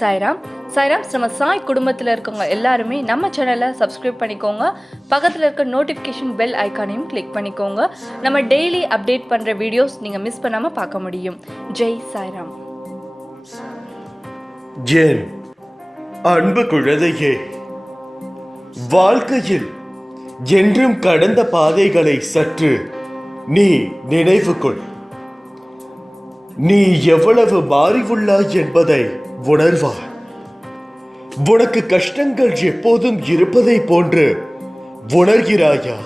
சாய்ராம். சாய்ராம் நம்ம சாய் குடும்பத்தில் இருக்கவங்க எல்லாருமே நம்ம சேனலை சப்ஸ்கிரைப் பண்ணிக்கோங்க. பக்கத்தில் இருக்க நோட்டிஃபிகேஷன் பெல் ஐக்கானையும் கிளிக் பண்ணிக்கோங்க. நம்ம டெய்லி அப்டேட் பண்ணுற வீடியோஸ் நீங்கள் மிஸ் பண்ணாமல் பார்க்க முடியும். ஜெய் சாய்ராம். என் அன்பு குழந்தையே, வாழ்க்கையில் என்றும் கடந்த பாதைகளை சற்று நீ நினைவு கொள். நீ எவ்வளவு மாறி உள்ளாய் என்பதை உணர்வாய். உனக்கு கஷ்டங்கள் எப்போதும் இருப்பதை போன்று உணர்கிறாயா?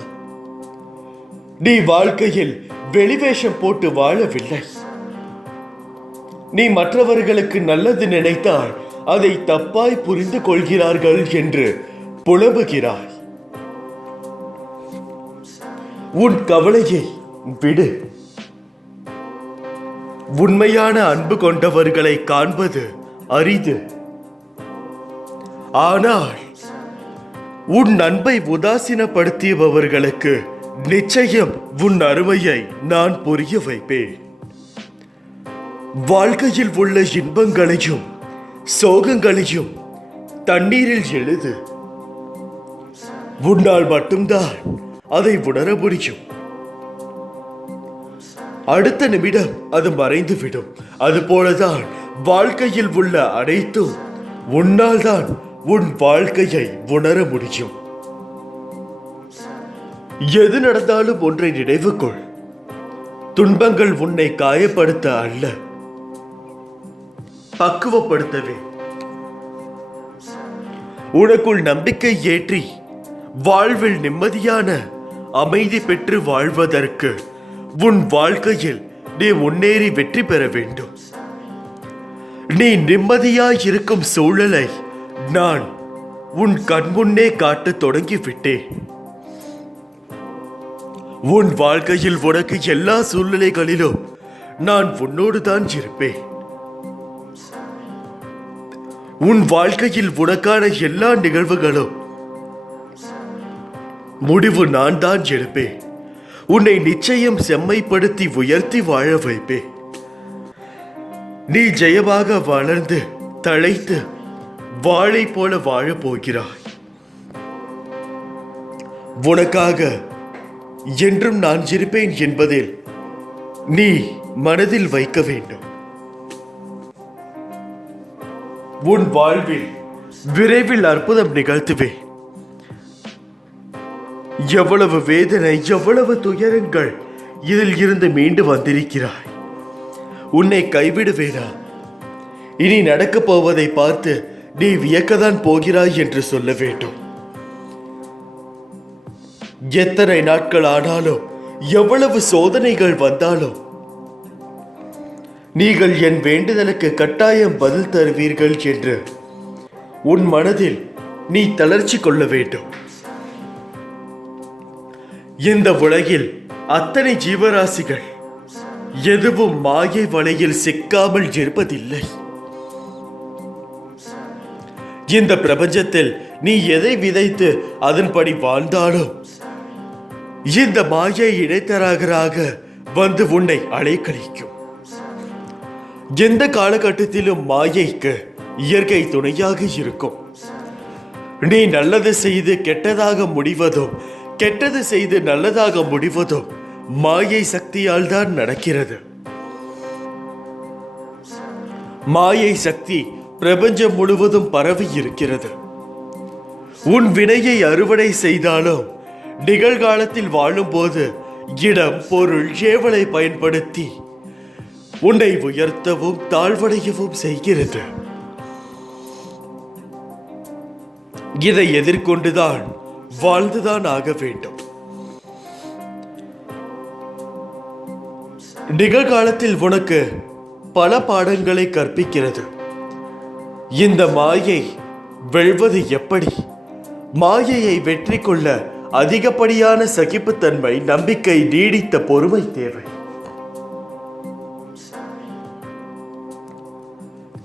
நீ வாழ்க்கையில் வெளிவேஷம் போட்டு வாழவில்லை. நீ மற்றவர்களுக்கு நல்லது நினைத்தால் அதை தப்பாய் புரிந்து கொள்கிறார்கள் என்று புலம்புகிறாய். உன் கவலையை விடு. உண்மையான அன்பு கொண்டவர்களை காண்பது அரிது. ஆனால் உன் அன்பை உதாசீனப்படுத்தியவர்களுக்கு நிச்சயம் உன் அருமையை நான் புரிய வைப்பேன். வாழ்க்கையில் உள்ள இன்பங்களையும் சோகங்களையும் தண்ணீரில் எழுது. உன்னால் மட்டும்தான் அதை உணர முடியும். அடுத்த நிமிடம் அது மறைந்துவிடும். அதுபோலதான் வாழ்க்கையில் உள்ள அனைத்தும் உன்னால் தான் உன் வாழ்க்கையை உணர முடியும். எது நடந்தாலும் ஒன்றை நினைவு கொள். துன்பங்கள் உன்னை காயப்படுத்த அல்ல, பக்குவப்படுத்தவே. உனக்குள் நம்பிக்கை ஏற்றி வாழ்வில் நிம்மதியான அமைதி பெற்று வாழ்வதற்கு உன் வாழ்க்கையில் நீ முன்னேறி வெற்றி பெற வேண்டும். நீ நிம்மதியாய் இருக்கும் சூழலை நான் உன் கண்முன்னே காட்ட தொடங்கிவிட்டேன். உன் வாழ்க்கையில் உனக்கு எல்லா சூழ்நிலைகளிலும் நான் உன்னோடு தான் இருப்பேன். உன் வாழ்க்கையில் உனக்கான எல்லா நிகழ்வுகளும் முடிவு நான் தான் எடுப்பேன். உன்னை நிச்சயம் செம்மைப்படுத்தி உயர்த்தி வாழ வைப்பேன். நீ ஜெயமாக வளர்ந்து தழைத்து வாழை போல வாழப் போகிறாய். உனக்காக என்றும் நான் இருப்பேன் என்பதில் நீ மனதில் வைக்க வேண்டும். உன் வாழ்வில் விரைவில் அற்புதம் நிகழ்த்துவேன். எவ்வளவு வேதனை, எவ்வளவு துயரங்கள் இதில் இருந்து மீண்டு வந்திருக்கிறாய். உன்னை கைவிடுவேனா? இனி நடக்கப் போவதை பார்த்து நீ வியக்கத்தான் போகிறாய் என்று சொல்ல வேண்டும். எத்தனை நாட்கள் ஆனாலும், எவ்வளவு சோதனைகள் வந்தாலும் நீங்கள் என் வேண்டுதலுக்கு கட்டாயம் பதில் தருவீர்கள் என்று உன் மனதில் நீ தளர்ச்சி கொள்ள வேண்டும். இந்த உலகில் அத்தனை ஜீவராசிகள் எதுவும் மாயை வலையில் சிக்காமல் இருப்பதில்லை. இந்த பிரபஞ்சத்தில் நீ எதை விதைத்து அதன்படி வாழ்ந்தாலும் இந்த மாயை இடைத்தரகராக வந்து உன்னை அலைக்கழிக்கும். எந்த காலகட்டத்திலும் மாயைக்கு இயற்கை துணையாக இருக்கும். நீ நல்லது செய்து கெட்டதாக முடிவதும், கெட்டது செய்து நல்லதாக முடிவதும் மாயை சக்தியால் தான் நடக்கிறது. மாயை சக்தி பிரபஞ்சம் முழுவதும் பரவி இருக்கிறது. உன் வினையை அறுவடை செய்தாலும் நிகழ்காலத்தில் வாழும்போது இடம், பொருள், ஏவலை பயன்படுத்தி உன்னை உயர்த்தவும் தாழ்வடையவும் செய்கிறது. இதை எதிர்கொண்டுதான் வாழ்ந்துதான் ஆக வேண்டும். நிகழ்காலத்தில் உனக்கு பல பாடங்களை கற்பிக்கிறது. இந்த மாயை வெல்வது எப்படி? மாயையை வெற்றி கொள்ள அதிகப்படியான சகிப்புத்தன்மை, நம்பிக்கை, நீடித்த பொறுமை தேவை.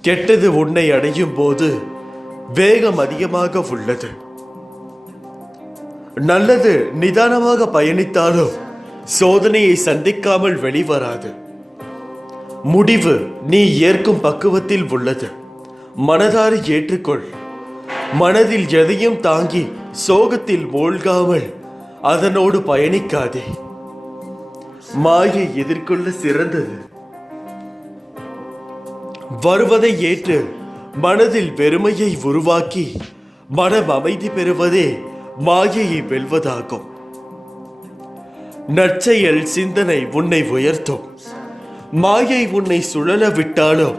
கெட்டது உன்னை அடையும் போது வேகம் அதிகமாக உள்ளது. நல்லது நிதானமாக பயணித்தாலும் சோதனையை சந்திக்காமல் வெளிவராது. முடிவு நீ ஏற்கும் பக்குவத்தில் உள்ளது. மனதார ஏற்றுக்கொள். மனதில் எதையும் தாங்கி சோகத்தில் மூழ்காமல் அதனோடு பயணிக்காதே. மாயை எதிர்கொள்ள சிறந்தது. வருவதை ஏற்று மனதில் வெறுமையை உருவாக்கி மனம் அமைதி பெறுவதே மாயையை வெல்வதாகும். நற்செயல் சிந்தனை உன்னை உயர்த்தும். மாயை உன்னை சுழல விட்டாலும்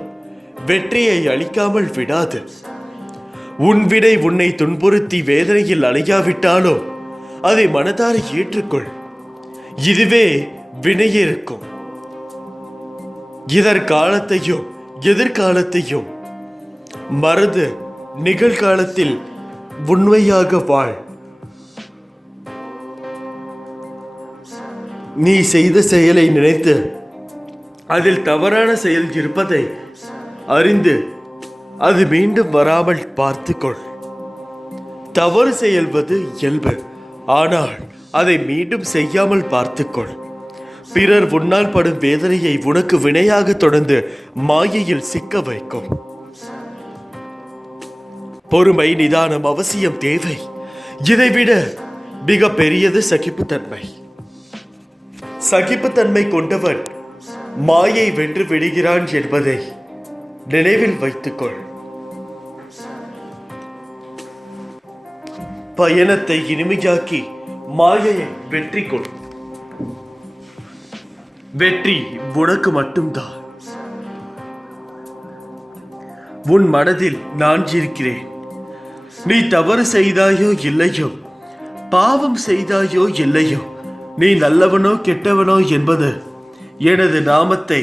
வெற்றியை அளிக்காமல் விடாது. உன் விடை உன்னை துன்புறுத்தி வேதனையில் அலையாவிட்டாலும் அதை மனதார ஏற்றுக்கொள். இதுவே வினையிருக்கும். இதற்காலத்தையும் எதிர்காலத்தையும் மறந்து நிகழ்காலத்தில் உண்மையாக வாழ். நீ செய்த செயலை நினைத்து அதில் தவறான செயல் இருப்பதை அறிந்து அது மீண்டும் வராமல் பார்த்துக்கொள். தவறு செய்வது இயல்பு, ஆனால் அதை மீண்டும் செய்யாமல் பார்த்துக்கொள். பிறர் உன்னால் படும் வேதனையை உனக்கு வினையாக தொடர்ந்து மாயையில் சிக்க வைக்கும். பொறுமை நிதானம் அவசியம் தேவை. இதைவிட மிக பெரியது சகிப்புத்தன்மை. சகிப்புத்தன்மை கொண்டவன் மாயை வென்று விடுகிறான் என்பதை நினைவில் வைத்துக்கொள். பயணத்தை இனிமையாக்கி மாயையை வெற்றி கொள். வெற்றி உனக்கு மட்டும்தான். உன் மனதில் நான் இருக்கிறேன். நீ தவறு செய்தாயோ இல்லையோ, பாவம் செய்தாயோ இல்லையோ, நீ நல்லவனோ கெட்டவனோ என்பது எனது நாமத்தை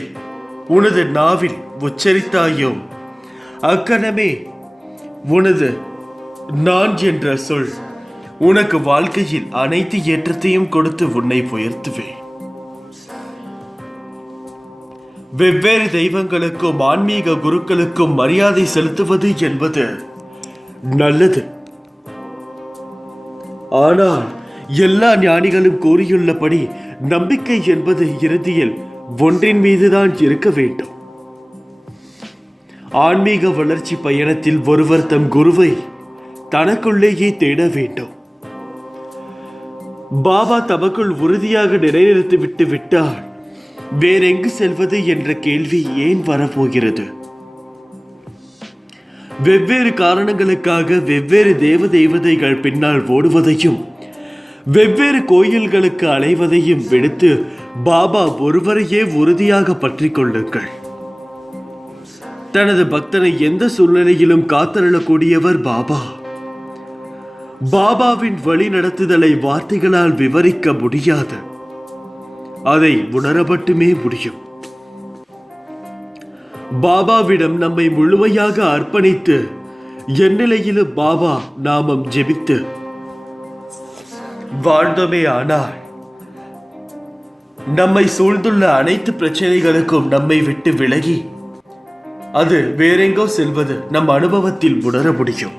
உனது நாவில் உச்சரித்தாயோ அக்கணமே உனது நான் என்ற சொல் உனக்கு வாழ்க்கையில் அனைத்து ஏற்றத்தையும் கொடுத்து உன்னை உயர்த்துவேன். வெவ்வேறு தெய்வங்களுக்கும் ஆன்மீக குருக்களுக்கும் மரியாதை செலுத்துவது என்பது நல்லது. ஆனால் எல்லா ஞானிகளும் கூறியுள்ளபடி நம்பிக்கை என்பது இறுதியில் ஒன்றின் மீதுதான் இருக்க வேண்டும். ஆன்மீக வளர்ச்சி பயணத்தில் ஒருவர் தம் குருவை தனக்குள்ளேயே தேட வேண்டும். பாபா தமக்குள் உறுதியாக நிலைநிறுத்திவிட்டு விட்டால் வேறெங்கு செல்வது என்ற கேள்வி ஏன் வரப்போகிறது? வெவ்வேறு காரணங்களுக்காக வெவ்வேறு தேவதைகள் பின்னால் ஓடுவதையும் வெவ்வேறு கோயில்களுக்கு அலைவதையும் விடுத்து பாபா ஒருவரையே உறுதியாக பற்றி கொள்ளுங்கள். தனது பக்தனை எந்த சூழ்நிலையிலும் காத்தருளக்கூடியவர் பாபா. பாபாவின் வழி நடத்துதலை வார்த்தைகளால் விவரிக்க முடியாது. அதை உணர மட்டுமே முடியும். பாபாவிடம் நம்மை முழுமையாக அர்ப்பணித்து எந்நிலையிலும் பாபா நாமம் ஜெபித்து வாழ்ந்தோமே ஆனால் நம்மை சூழ்ந்துள்ள அனைத்து பிரச்சனைகளுக்கும் நம்மை விட்டு விலகி அது வேறெங்கோ செல்வது நம் அனுபவத்தில் உணர முடியும்.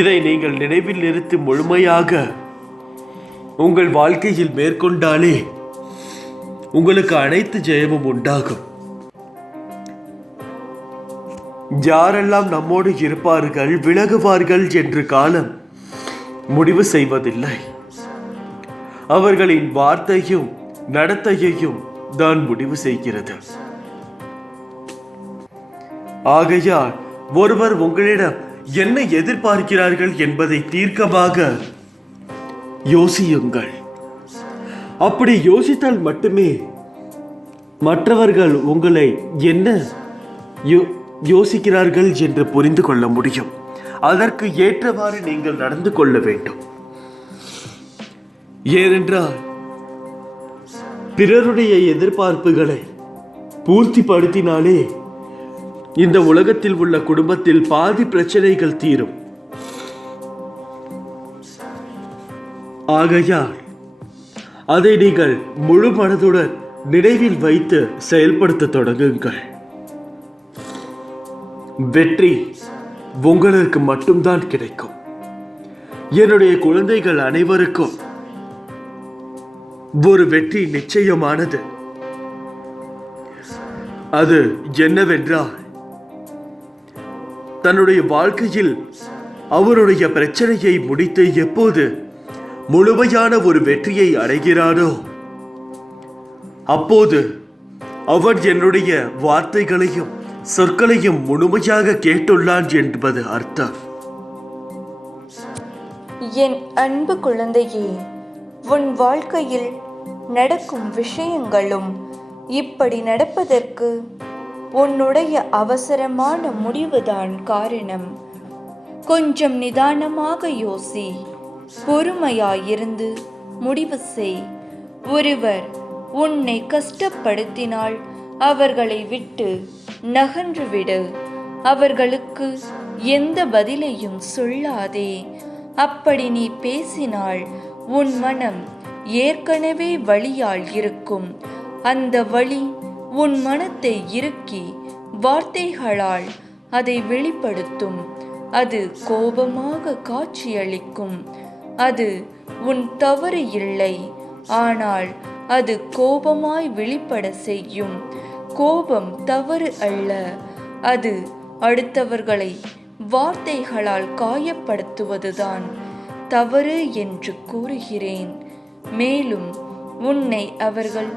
இதை நீங்கள் நினைவில் நிறுத்தி முழுமையாக உங்கள் வாழ்க்கையில் மேற்கொண்டாலே உங்களுக்கு அனைத்து ஜெயமும் உண்டாகும். யாரெல்லாம் நம்மோடு இருப்பார்கள் விலகுவார்கள் என்று காலம் முடிவு செய்வதில்லை. அவர்களின் வார்த்தையும் நடத்தையையும் தான் முடிவு செய்கிறது. ஆகையால் ஒருவர் உங்களிடம் என்ன எதிர்பார்க்கிறார்கள் என்பதை தீர்க்கமாக யோசியுங்கள். அப்படி யோசித்தால் மட்டுமே மற்றவர்கள் உங்களை என்ன யோசிக்கிறார்கள் என்று புரிந்து கொள்ள முடியும். அதற்கு ஏற்றவாறு நீங்கள் நடந்து கொள்ள வேண்டும். ஏனென்றால் பிறருடைய எதிர்பார்ப்புகளை பூர்த்திப்படுத்தினாலே இந்த உலகத்தில் உள்ள குடும்பத்தில் பாதி பிரச்சனைகள் தீரும். ஆகையால் அதை நீங்கள் முழு மனதுடன் நினைவில் வைத்து செயல்படுத்த தொடங்குங்கள். வெற்றி உங்களுக்கு மட்டும்தான் கிடைக்கும். என்னுடைய குழந்தைகள் அனைவருக்கும் ஒரு வெற்றி நிச்சயமானது. அது என்னவென்றால், தன்னுடைய வாழ்க்கையில் அவருடைய பிரச்சனையை முடித்து எப்போது முழுமையான ஒரு வெற்றியை அடைகிறானோ அப்போது அவன் என்னுடைய வார்த்தைகளையும் சொற்களையும் முழுமையாக கேட்டுள்ளான் என்பது அர்த்தம். என் அன்பு குழந்தையே, உன் வாழ்க்கையில் நடக்கும் விஷயங்களும் இப்படி நடப்பதற்கு உன்னுடைய அவசரமான முடிவுதான் காரணம். கொஞ்சம் நிதானமாக யோசி, பொறுமையாயிருந்து முடிவு செய். ஒருவர் உன்னை கஷ்டப்படுத்தினால் அவர்களை விட்டு நகன்றுவிடு. அவர்களுக்கு எந்த பதிலையும் சொல்லாதே. அப்படி நீ பேசினால் உன் மனம் ஏற்கனவே வலியால் இருக்கும். அந்த வலி உன் மனத்தை இறுக்கி வார்த்தைகளால் அதை வெளிப்படுத்தும். அது கோபமாக காட்சியளிக்கும். அது உன் தவறு இல்லை, ஆனால் அது கோபமாய் வெளிப்பட செய்யும். கோபம் தவறு அல்ல, அது அடுத்தவர்களை வார்த்தைகளால் காயப்படுத்துவதுதான் தவறு என்று கூறுகிறேன். மேலும் உன்னை அவர்கள்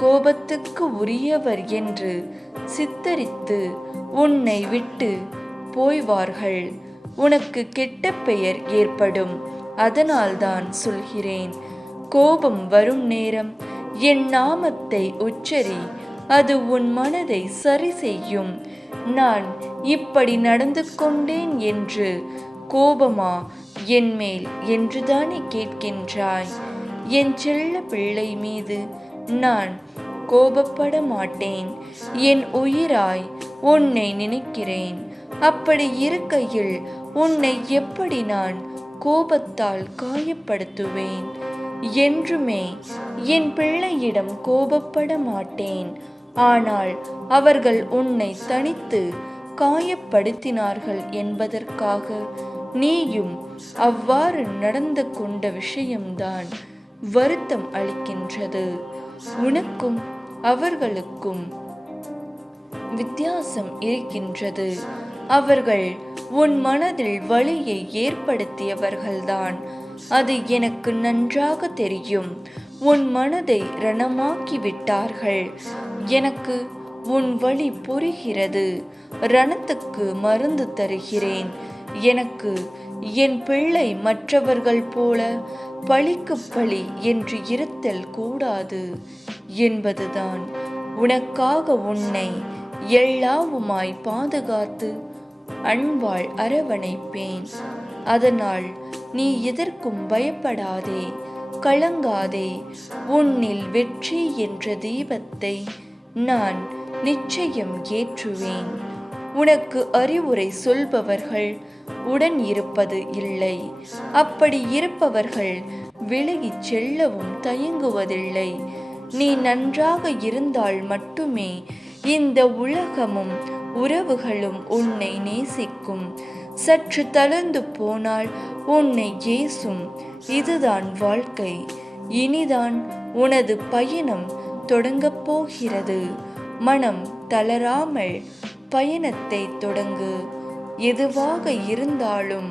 கோபத்துக்கு உரியவர் என்று சித்தரித்து உன்னை விட்டு போய்வார்கள். உனக்கு கெட்ட பெயர் ஏற்படும். அதனால்தான் சொல்கிறேன், கோபம் வரும் நேரம் என் நாமத்தை உச்சரி. அது உன் மனதை சரி செய்யும். நான் இப்படி நடந்து கொண்டேன் என்று கோபமா என் மேல் என்றுதானே கேட்கின்றாய்? என் செல்ல பிள்ளை மீது நான் கோபப்பட மாட்டேன். என் உயிராய் உன்னை நினைக்கிறேன். அப்படி இருக்கையில் உன்னை எப்படி நான் கோபத்தால் காயப்படுத்துவேன்? என்றுமே என் பிள்ளையிடம் கோபப்பட மாட்டேன். ஆனால் அவர்கள் உன்னை தனித்து காயப்படுத்தினார்கள் என்பதற்காக நீயும் அவ்வாறு நடந்து கொண்ட விஷயம்தான் வருத்தம் அளிக்கின்றது. உனக்கும் அவர்களுக்கும் வித்தியாசம் இருக்கின்றது. அவர்கள் உன் மனதில் வலியை ஏற்படுத்தியவர்கள்தான். அது எனக்கு நன்றாக தெரியும். உன் மனதை ரணமாக்கி விட்டார்கள். எனக்கு உன் வலி புரிகிறது. ரணத்துக்கு மருந்து தருகிறேன். எனக்கு என் பிள்ளை மற்றவர்கள் போல பழிக்கு பழி என்று இருத்தல் கூடாது என்பதுதான். உனக்காக உன்னை எல்லாவுமாய் பாதுகாத்து அன்பால் அரவணைப்பேன். அதனால் நீ எதற்கும் பயப்படாதே, கலங்காதே. உன்னில் வெற்றி என்ற தீபத்தை நான் நிச்சயம் ஏற்றுவேன். உனக்கு அறிவுரை சொல்பவர்கள் உடன் இருப்பது இல்லை. அப்படி இருப்பவர்கள் விலகிச் செல்லவும் தயங்குவதில்லை. நீ நன்றாக இருந்தால் மட்டுமே இந்த உலகமும் உறவுகளும் உன்னை நேசிக்கும். சற்று தளர்ந்து போனால் உன்னை ஏசும். இதுதான் வாழ்க்கை. இனிதான் உனது பயணம் தொடங்கப் போகிறது. மனம் தளராமல் பயணத்தை தொடங்கு. எதுவாக இருந்தாலும்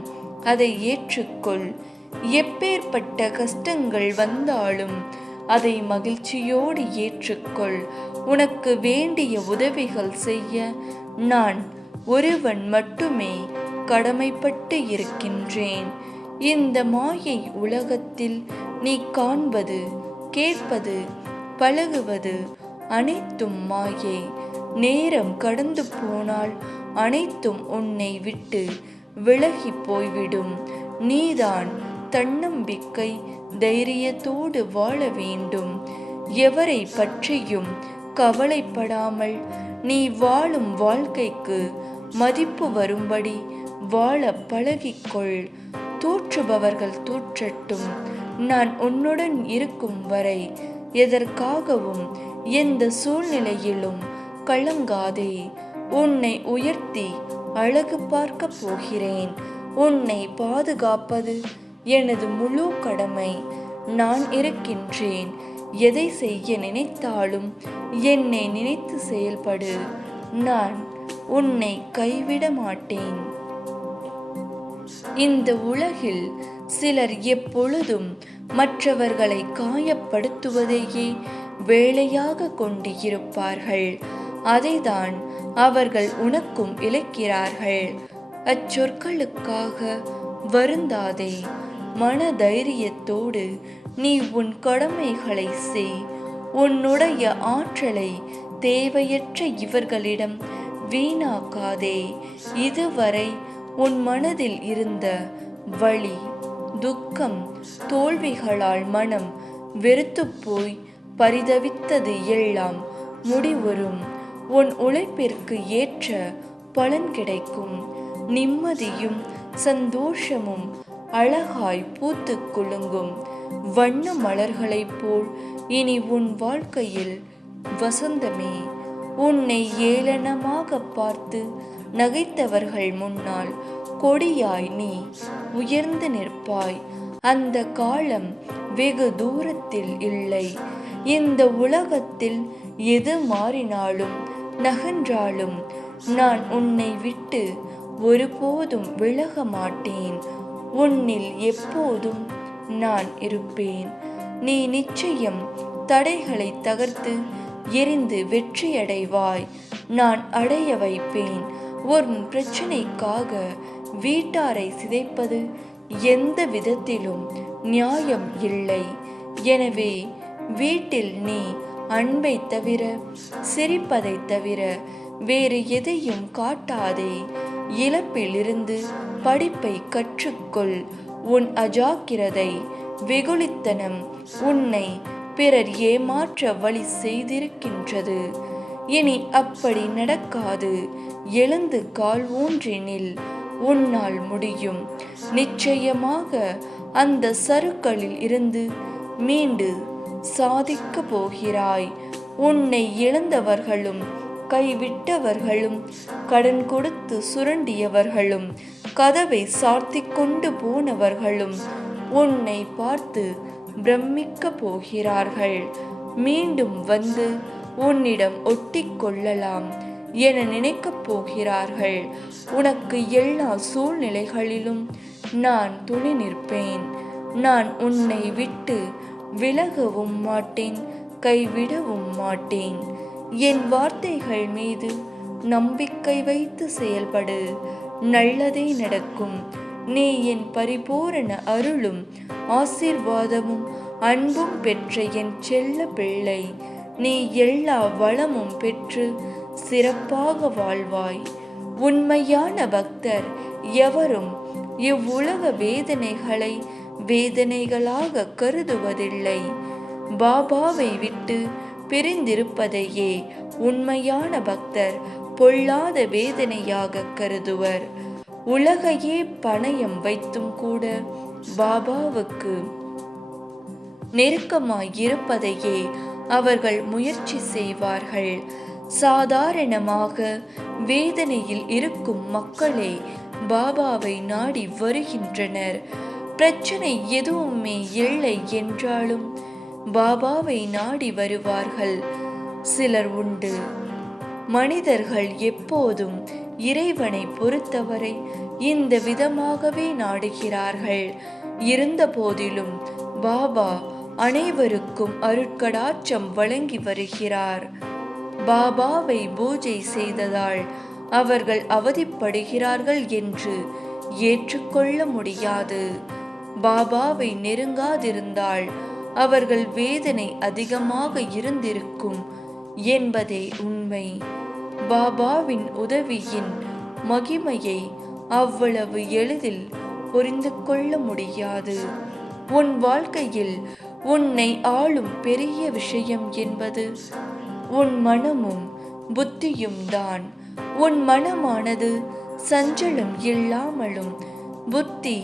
அதை ஏற்றுக்கொள். எப்பேற்பட்ட கஷ்டங்கள் வந்தாலும் அதை மகிழ்ச்சியோடு ஏற்றுக்கொள். உனக்கு வேண்டிய உதவிகள் செய்ய நான் ஒருவன் மட்டுமே கடமைப்பட்டு இருக்கின்றேன். இந்த மாயை உலகத்தில் நீ காண்பது, கேட்பது, பழகுவது அனைத்தும் மாயை. நேரம் கடந்து போனால் அனைத்தும் உன்னை விட்டு விலகி போய்விடும். நீதான் தன்னம்பிக்கை தைரியத்தோடு வாழ வேண்டும். எவரை பற்றியும் கவலைப்படாமல் நீ வாழும் வாழ்க்கைக்கு மதிப்பு வரும்படி வாழ பழகிக்கொள். தூற்றுபவர்கள் தூற்றட்டும். நான் உன்னுடன் இருக்கும் வரை எதற்காகவும் எந்த சூழ்நிலையிலும் கலங்காதே. உன்னை உயர்த்தி அழகு பார்க்க போகிறேன். உன்னை பாதுகாப்பது எனது முழு கடமை. நான் இருக்கின்றேன். எதை செய்ய நினைத்தாலும் என்னை நினைத்து செயல்படு. நான் உன்னை கைவிட மாட்டேன். இந்த உலகில் சிலர் எப்பொழுதும் மற்றவர்களை காயப்படுத்துவதையே வேலையாக கொண்டு இருப்பார்கள். அதைதான் அவர்கள் உனக்கும் இழைக்கிறார்கள். அச்சொற்களுக்காக வருந்தாதே. மனதைரியத்தோடு நீ உன் கடமைகளை செய். உன்னுடைய ஆற்றலை தேவையற்ற இவர்களிடம் வீணாக்காதே. இதுவரை உன் மனதில் இருந்த வலி, துக்கம், தோல்விகளால் மனம் வெறுத்துப்போய் பரிதவித்தது எல்லாம் முடிவரும். உன் உழைப்பிற்கு ஏற்ற பலன் கிடைக்கும். நிம்மதியும் சந்தோஷமும் அழகாய் பூத்து குலுங்கும் வண்ண மலர்களைப் போல் இனி உன் வாழ்க்கையில் வசந்தமே. உன்னை ஏளனமாக பார்த்து நகைத்தவர்கள் முன்னால் கொடியாய் நீ உயர்ந்து நிற்பாய். அந்த காலம் வெகு தூரத்தில் இல்லை. இந்த உலகத்தில் எது மாறினாலும் நகன்றாலும் நான் உன்னை விட்டு ஒருபோதும் விலக மாட்டேன். உன்னில் எப்போதும் நான் இருப்பேன். நீ நிச்சயம் தடைகளை தகர்த்து எரிந்து வெற்றியடைவாய். நான் அடைய வைப்பேன். ஒரு பிரச்சனைக்காக வீட்டாரை சிதைப்பது எந்த விதத்திலும் நியாயம் இல்லை. எனவே வீட்டில் நீ அன்பை தவிர, சிரிப்பதை தவிர வேறு எதையும் காட்டாதே. இழப்பிலிருந்து படிப்பை கற்றுக்கொள். உன் அஜாக்கிரதை, வெகுளித்தனம் உன்னை பிறர் ஏமாற்ற வழி செய்திருக்கின்றது. இனி அப்படி நடக்காது. எழுந்து கால் ஊன்றி நில். உன்னால் முடியும். நிச்சயமாக அந்த சறுக்களில் இருந்து மீண்டு சாதிக்க போகிறாய். உன்னை இழந்தவர்களும், கைவிட்டவர்களும், கடன் கொடுத்து சுரண்டியவர்களும், கதவை சார்த்தி கொண்டு போனவர்களும் உன்னை பார்த்து பிரமிக்க போகிறார்கள். மீண்டும் வந்து உன்னிடம் ஒட்டி கொள்ளலாம் என நினைக்கப் போகிறார்கள். உனக்கு எல்லா சூழ்நிலைகளிலும் நான் துணை நிற்பேன். நான் உன்னை விட்டு விலகவும் மாட்டேன், கைவிடவும் மாட்டேன். என் வார்த்தைகள் மீது நம்பிக்கை வைத்து செயல்படு. நல்லதே நடக்கும். நீ என் பரிபூரண அருளும் ஆசீர்வாதமும் அன்பும் பெற்ற என் செல்ல பிள்ளை. நீ எல்லா வளமும் பெற்று சிறப்பாக வாழ்வாய். உண்மையான பக்தர் எவரும் இவ்வுலக வேதனைகளை வேதனைகளாக கருதுவதில்லை. பாபாவை விட்டு பிரிந்திருப்பதையே உண்மையான பக்தர் பொல்லாத வேதனையாக கருதுவர். உலகையே பணயம் வைத்தும் கூட பாபாவுக்கு நெருக்கமாய் இருப்பதையே அவர்கள் முயற்சி செய்வார்கள். சாதாரணமாக வேதனையில் இருக்கும் மக்களே பாபாவை நாடி வருகின்றனர். பிரச்சனை எதுவுமே இல்லை என்றாலும் பாபாவை நாடி வருவார்கள் சிலர் உண்டு. மனிதர்கள் எப்போதும் இறைவனை பொறுத்தவரை இந்த விதமாகவே நாடுகிறார்கள். இருந்த போதிலும் பாபா அனைவருக்கும் அருட்கடாட்சம் வழங்கி வருகிறார். பாபாவை பூஜை செய்ததால் அவர்கள் அவதிப்படுகிறார்கள் என்று ஏற்றுக்கொள்ள முடியாது. பாபாவை நெருங்காதிருந்தால் அவர்கள் வேதனை அதிகமாக இருந்திருக்கும் என்பதே உண்மை. பாபாவின் உதவியின் மகிமையை அவ்வளவு எளிதில் புரிந்து கொள்ள முடியாது. உன் வாழ்க்கையில் உன்னை ஆளும் பெரிய விஷயம் என்பது உன் மனமும் புத்தியும் தான். உன் மனமானது சஞ்சலம் இல்லாமலும் புத்தி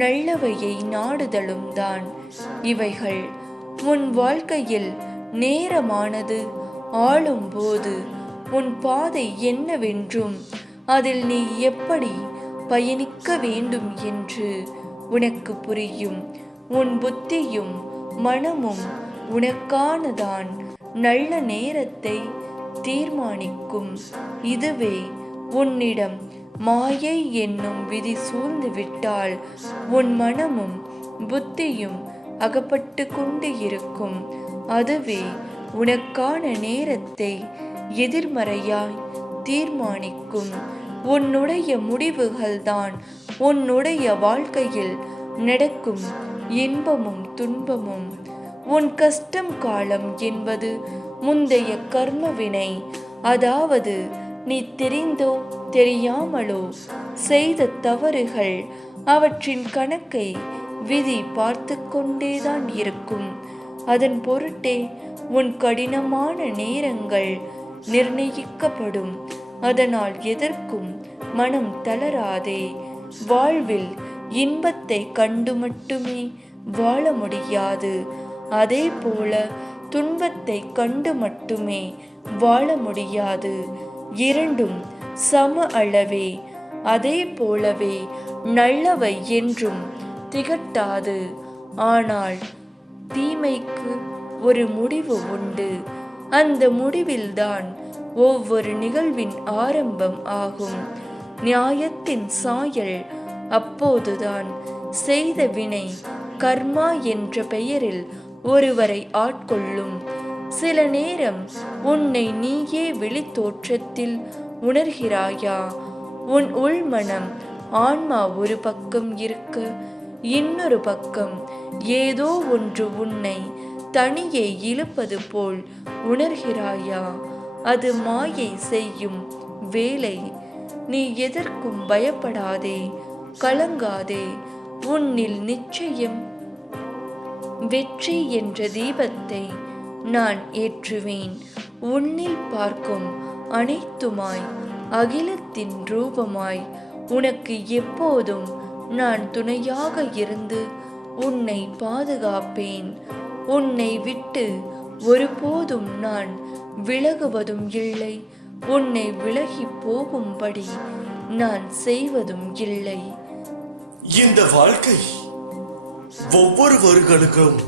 நல்லவையை நாடுதலும் தான். இவைகள் உன் வாழ்க்கையில் நேரமானது ஆளும் போது உன் பாதை என்னவென்றும் அதில் நீ எப்படி பயணிக்க வேண்டும் என்று உனக்கு புரியும். உன் புத்தியும் மனமும் உனக்கானதான் நல்ல நேரத்தை தீர்மானிக்கும். இதுவே உன்னிடம் மாயை என்னும் விதி சூழ்ந்து விட்டால் உன் மனமும் புத்தியும் அகப்பட்டு கொண்டு இருக்கும். அதுவே உனக்கான நேரத்தை எதிர்மறையாய் தீர்மானிக்கும். உன்னுடைய முடிவுகள்தான் உன்னுடைய வாழ்க்கையில் நடக்கும் இன்பமும் துன்பமும். உன் கஷ்டம் காலம் என்பது முந்தைய கர்மவினை, அதாவது நீ தெரிந்தோ தெரியாமலோ செய்த தவறுகள். அவற்றின் கணக்கை விதி பார்த்து கொண்டேதான் இருக்கும். அதன் பொருட்டே உன் கடினமான நேரங்கள் நிர்ணயிக்கப்படும். அதனால் எதற்கும் மனம் தளராதே. வாழ்வில் இன்பத்தை கண்டு மட்டுமே வாழ முடியாது, அதே போல துன்பத்தை கண்டு மட்டுமே வாழ முடியாது. இரண்டும் சம அளவே. அதே போலவே நல்லவை என்றும் திகட்டாது. ஆனால் தீமைக்கு ஒரு முடிவு உண்டு. அந்த முடிவில்தான் ஒவ்வொரு நிகழ்வின் ஆரம்பம் ஆகும். நியாயத்தின் சாயல் அப்போதுதான் செய்த வினை கர்மா என்ற பெயரில் ஒருவரை ஆட்கொள்ளும். சில நேரம் உன்னை நீயே வெளித்தோற்றத்தில் உணர்கிறாயா? உன் உள்மனம் ஆன்மா ஒரு பக்கம் இருக்க, இன்னொரு பக்கம் ஏதோ ஒன்று உன்னை தனியே இழுப்பது போல் உணர்கிறாயா? அது மாயை செய்யும் வேலை. நீ எதற்கும் பயப்படாதே, கலங்காதே. உன்னில் நிச்சயம் வெற்றி என்ற தீபத்தை நான் ஏற்றுவேன். உன்னில் பார்க்கும் அனைத்துமாய் அகிலத்தின் ரூபமாய் உனக்கு எப்போதும் நான் துணையாக இருந்து உன்னை பாதுகாப்பேன். உன்னை விட்டு ஒருபோதும் நான் விலகுவதும் இல்லை. உன்னை விலகி போகும்படி நான் செய்வதும் இல்லை. இந்த வாழ்க்கை ஒவ்வொருவர்களுக்கும்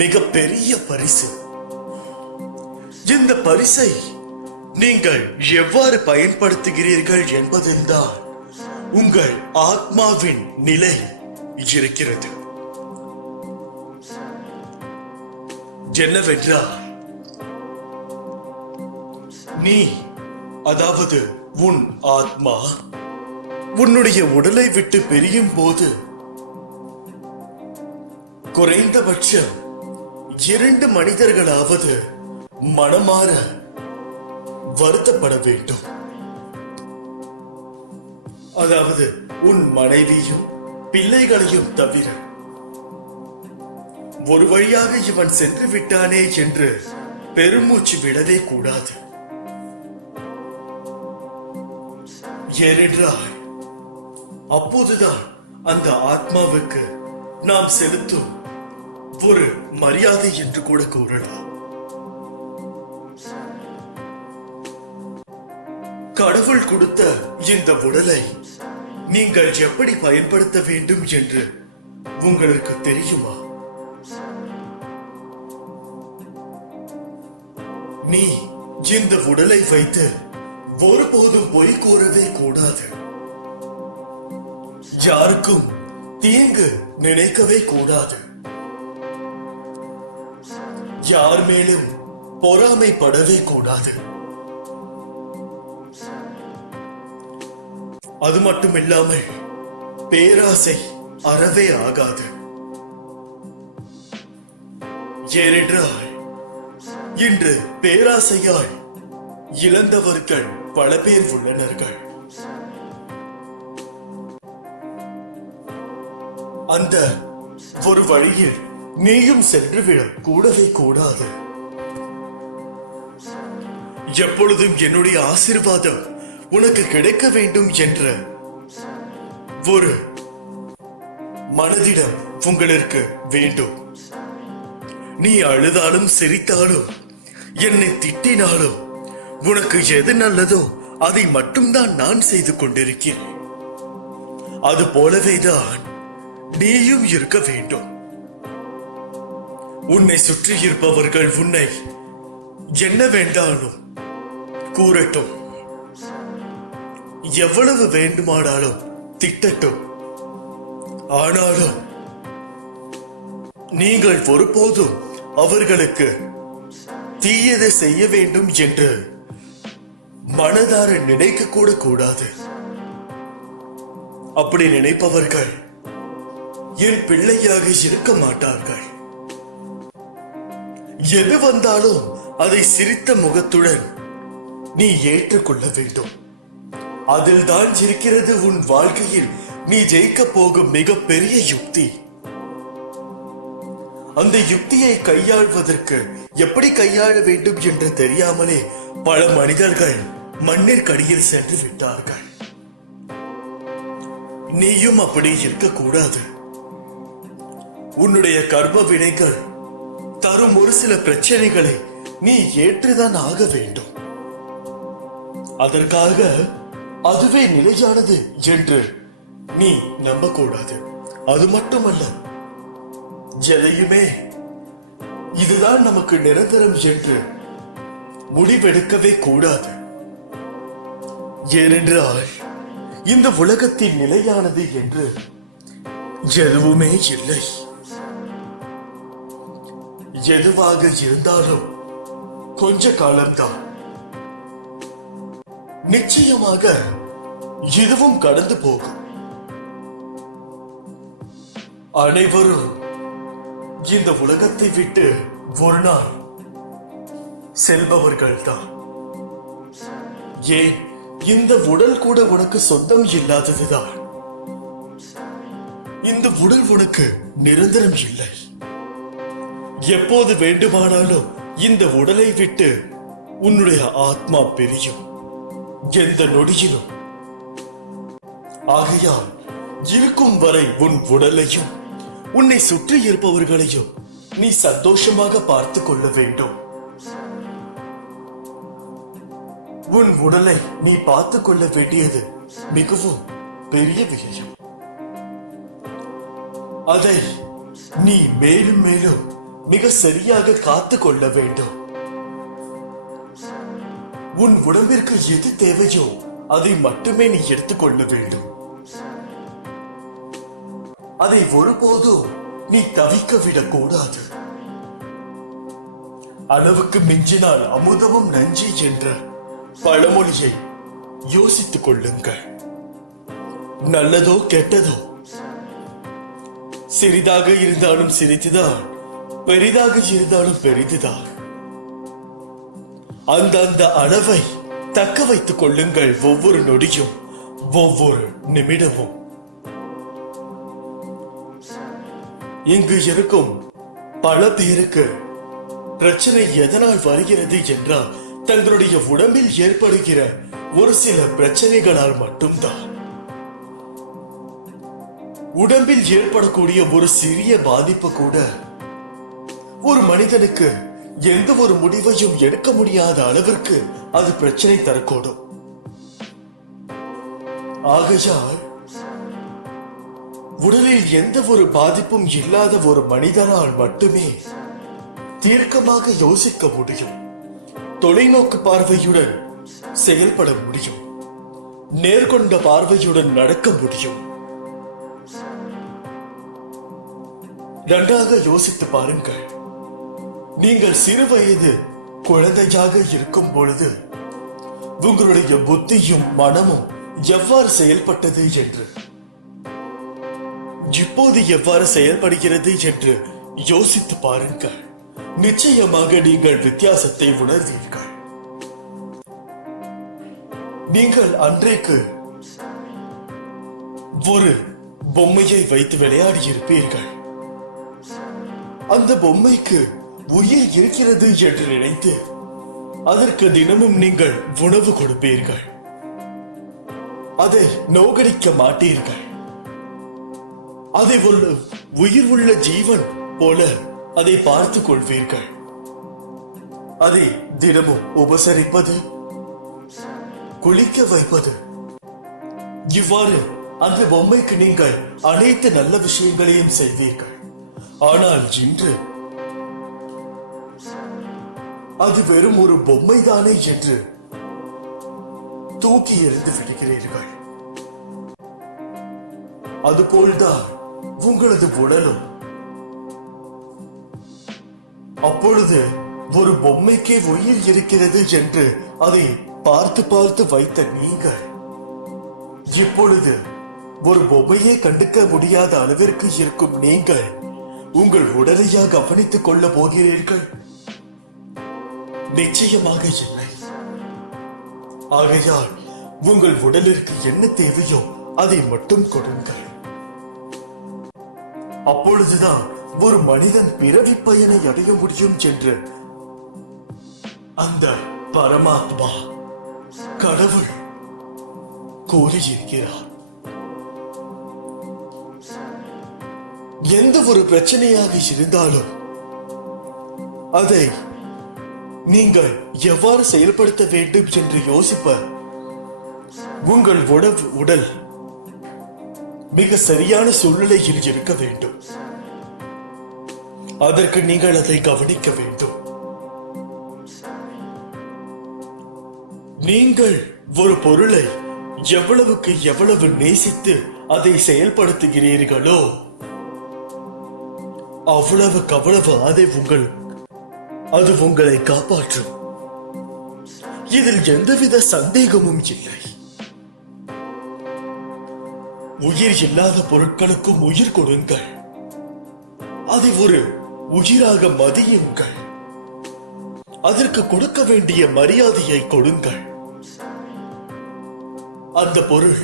மிக பெரிய பரிசு. இந்த பரிசை நீங்கள் எவ்வாறு பயன்படுத்துகிறீர்கள் என்பதில்தான் உங்கள் ஆத்மாவின் நிலை இருக்கிறது. என்னவென்றால் நீ, அதாவது உன் ஆத்மா உன்னுடைய உடலை விட்டு பிரியும் போது குறைந்தபட்சம் 2 மனிதர்களாவது மனமாற வருத்தப்பட வேண்டும். அதாவது உன் மனைவியும் பிள்ளைகளையும் தவிர. ஒரு வழியாக இவன் சென்று விட்டானே என்று பெருமூச்சு விடவே கூடாது. ஏனென்றால் அப்போதுதான் அந்த ஆத்மாவுக்கு நாம் செலுத்தும் ஒரு மரியாதை என்று கூட கூறலாம். கடவுள் கொடுத்த இந்த உடலை நீங்கள் எப்படி பயன்படுத்த வேண்டும் என்று உங்களுக்கு தெரியுமா? நீ இந்த உடலை வைத்து ஒருபோதும் பொய் கூறவே கூடாது. யாருக்கும் தீங்கு நினைக்கவே கூடாது. யார் மேலும் பொறாமைப்படவே கூடாது. அது மட்டுமில்லாமல் பேராசை அறவே ஆகாது. ஏனென்றால் இன்று பேராசையால் இழந்தவர்கள் பல பேர் உள்ளனர்கள். அந்த ஒரு வழியில் நீயும் சென்றுவிட கூடவே கூடாது. எப்பொழுதும் என்னுடைய ஆசீர்வாதம் உனக்கு கிடைக்க வேண்டும் என்ற ஒரு மனதிடம் உங்களுக்கு வேண்டும். நீ அழுதாலும் சிரித்தாலும் என்னை திட்டினாலும் உனக்கு எது நல்லதோ அதை மட்டும்தான் நான் செய்து கொண்டிருக்கிறேன். அது போலவேதான் நீயும் இருக்க வேண்டும். உன்னை சுற்றி இருப்பவர்கள் உன்னை என்ன வேண்டாலும் கூறட்டும், எவ்வளவு வேண்டுமானாலும் திட்டட்டும். ஆனாலும் நீங்கள் ஒருபோதும் அவர்களுக்கு தீயதை செய்ய வேண்டும் என்று மனதார நினைக்க கூட கூடாது. அப்படி நினைப்பவர்கள் என் பிள்ளையாக இருக்க மாட்டார்கள். எது வந்தாலும் அதை சிரித்த முகத்துடன் நீ ஏற்றுக்கொள்ள வேண்டும். அதில் தான் இருக்கிறது உன் வாழ்க்கையில் நீ ஜெயிக்க போகும் மிகப்பெரிய யுக்தி. அந்த யுக்தியை கையாள்வதற்கு எப்படி கையாள வேண்டும் என்று தெரியாமலே பல மனிதர்கள் மண்ணிற்கடியில் சென்று விட்டார்கள். நீயும் அப்படி இருக்கக்கூடாது. உன்னுடைய கர்ம வினைகள் தரும் ஒரு சில பிரச்சனைகளை நீ ஏற்றுதான் ஆக வேண்டும். அதற்காக அதுவே நிலையானது என்று நீ நம்பக்கூடாது. அது மட்டுமல்ல, எதையுமே இதுதான் நமக்கு நிரந்தரம் என்று முடிவெடுக்கவே கூடாது. ஏனென்றால் இந்த உலகத்தின் நிலையானது என்று எதுவுமே இல்லை. எதுவாக இருந்தாலும் கொஞ்ச காலம்தான். நிச்சயமாக இதுவும் கடந்து போகும். அனைவரும் இந்த உலகத்தை விட்டு ஒரு நாள் செல்பவர்கள் தான். ஏன் இந்த உடல் கூட உனக்கு சொந்தம் இல்லாததுதான். இந்த உடல் உனக்கு நிரந்தரம் இல்லை. எப்போது வேண்டுமானாலும் இந்த உடலை விட்டு உன்னுடைய ஆத்மா பிரியும், எந்த நொடியிலும். ஆகையால் இருக்கும் வரை உன் உடலையும் உன்னை சுற்றி இருப்பவர்களையும் நீ சந்தோஷமாக பார்த்து கொள்ள வேண்டும். உன் உடலை நீ பார்த்து கொள்ள வேண்டியது மிகவும் பெரிய விஷயம். அதை நீ மேலும் மேலும் மிக சரியாக காத்து கொள்ள வேண்டும். உன் உடம்பிற்கு எது தேவையோ அதை மட்டுமே நீ எடுத்துக்கொள்ள வேண்டும். அதை ஒருபோதும் நீ தவிக்க விடக்கூடாது. அளவுக்கு மிஞ்சினால் அமுதமும் நஞ்சு என்ற பழமொழியை யோசித்துக் கொள்ளுங்கள். நல்லதோ கெட்டதோ சிறிதாக இருந்தாலும் சிறிதுதான், பெரிதாக இருந்தாலும் பெரிதுதான். அந்த அளவை தக்க வைத்துக் கொள்ளுங்கள். ஒவ்வொரு நொடியும், ஒவ்வொரு நிமிடமும். இங்கு இருக்கும் பல பேருக்கு பிரச்சனை எதனால் வருகிறது என்றால் தங்களுடைய உடம்பில் ஏற்படுகிற ஒரு சில பிரச்சனைகளால் மட்டும்தான். உடம்பில் ஏற்படக்கூடிய ஒரு சிறிய பாதிப்பு கூட ஒரு மனிதனுக்கு எந்த ஒரு முடிவையும் எடுக்க முடியாத அளவிற்கு அது பிரச்சனை தரக்கூடும். ஆகையால் உடலில் எந்த ஒரு பாதிப்பும் இல்லாத ஒரு மனிதனால் மட்டுமே தீர்க்கமாக யோசிக்க முடியும், தொலைநோக்கு பார்வையுடன் செயல்பட முடியும், நேர்கொண்ட பார்வையுடன் நடக்க முடியும். நன்றாக யோசித்து பாருங்கள். நீங்கள் சிறு வயது குழந்தையாக இருக்கும் பொழுது உங்களுடைய புத்தியும் மனமும் எவ்வாறு செயல்பட்டது என்று, இப்போது எவ்வாறு செயல்படுகிறது என்று யோசித்து பாருங்கள். நிச்சயமாக நீங்கள் வித்தியாசத்தை உணர்வீர்கள். நீங்கள் அன்றைக்கு ஒரு பொம்மையை வைத்து விளையாடி இருப்பீர்கள். அந்த பொம்மைக்கு உயிர் இருக்கிறது என்று நினைத்து அதற்கு தினமும் நீங்கள் உணவு கொடுப்பீர்கள். அதை நோகடிக்க மாட்டீர்கள். அதை ஒரு உயிர் உள்ள ஜீவன் போல அதை பார்த்துக் கொள்வீர்கள். அதை தினமும் உபசரிப்பது, குளிக்க வைப்பது, இவ்வாறு அந்த பொம்மைக்கு நீங்கள் அனைத்து நல்ல விஷயங்களையும் செய்வீர்கள். ஆனால் இன்று அது வெறும் ஒரு பொம்மைதானே என்று தூக்கி எறிந்து விடுகிறீர்கள். அதுபோல்தான் உங்களது உடலும். அப்பொழுது ஒரு பொம்மைக்கே உயிர் இருக்கிறது என்று அதை பார்த்து பார்த்து வைத்த நீங்கள் இப்பொழுது ஒரு பொம்மையை கண்டுக்க முடியாத அளவிற்கு இருக்கும் நீங்கள் உங்கள் உடலையா கவனித்துக் கொள்ள போகிறீர்கள்? நிச்சயமாக இல்லை. ஆகையால் உங்கள் உடலிற்கு என்ன தேவையோ அதை மட்டும் கொடுங்கள். அப்பொழுதுதான் ஒரு மனிதன் பிறவி பயனை அடைய முடியும் என்று அந்த பரமாத்மா கடவுள் கூறியிருக்கிறார். எந்த ஒரு பிரச்சனையாக இருந்தாலும் அதை நீங்கள் எவ்வாறு செயல்படுத்த வேண்டும் என்று யோசிப்ப உங்கள் உடல் மிக சரியான சூழ்நிலையில் இருக்க வேண்டும். அதற்கு நீங்கள் அதை கவனிக்க வேண்டும். நீங்கள் ஒரு பொருளை எவ்வளவுக்கு எவ்வளவு நேசித்து அதை செயல்படுத்துகிறீர்களோ அவ்வளவுக்கு அவ்வளவு அது உங்களை காப்பாற்றும். இதில் எந்தவித சந்தேகமும் இல்லை. உயிர் இல்லாத பொருட்களுக்கும் உயிர் கொடுங்கள். அதை ஒரு உயிராக மதியுங்கள். அதற்கு கொடுக்க வேண்டிய மரியாதையை கொடுங்கள். அந்த பொருள்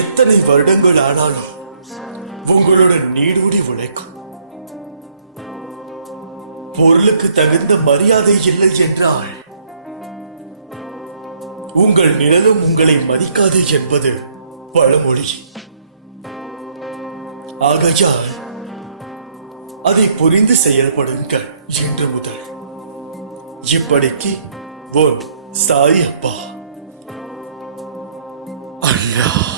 எத்தனை வருடங்கள் ஆனாலும் உங்களுடன் நீடூடி உழைக்கும். பொருளுக்கு தகுந்த மரியாதை இல்லை என்றால் உங்கள் நிழலும் உங்களை மதிக்காது என்பது பழமொழி. ஆகையால் அதை புரிந்து செயல்படுங்கள். இன்று முதல் இப்படிக்கு உன் சாயப்பா. அல்லாஹ்.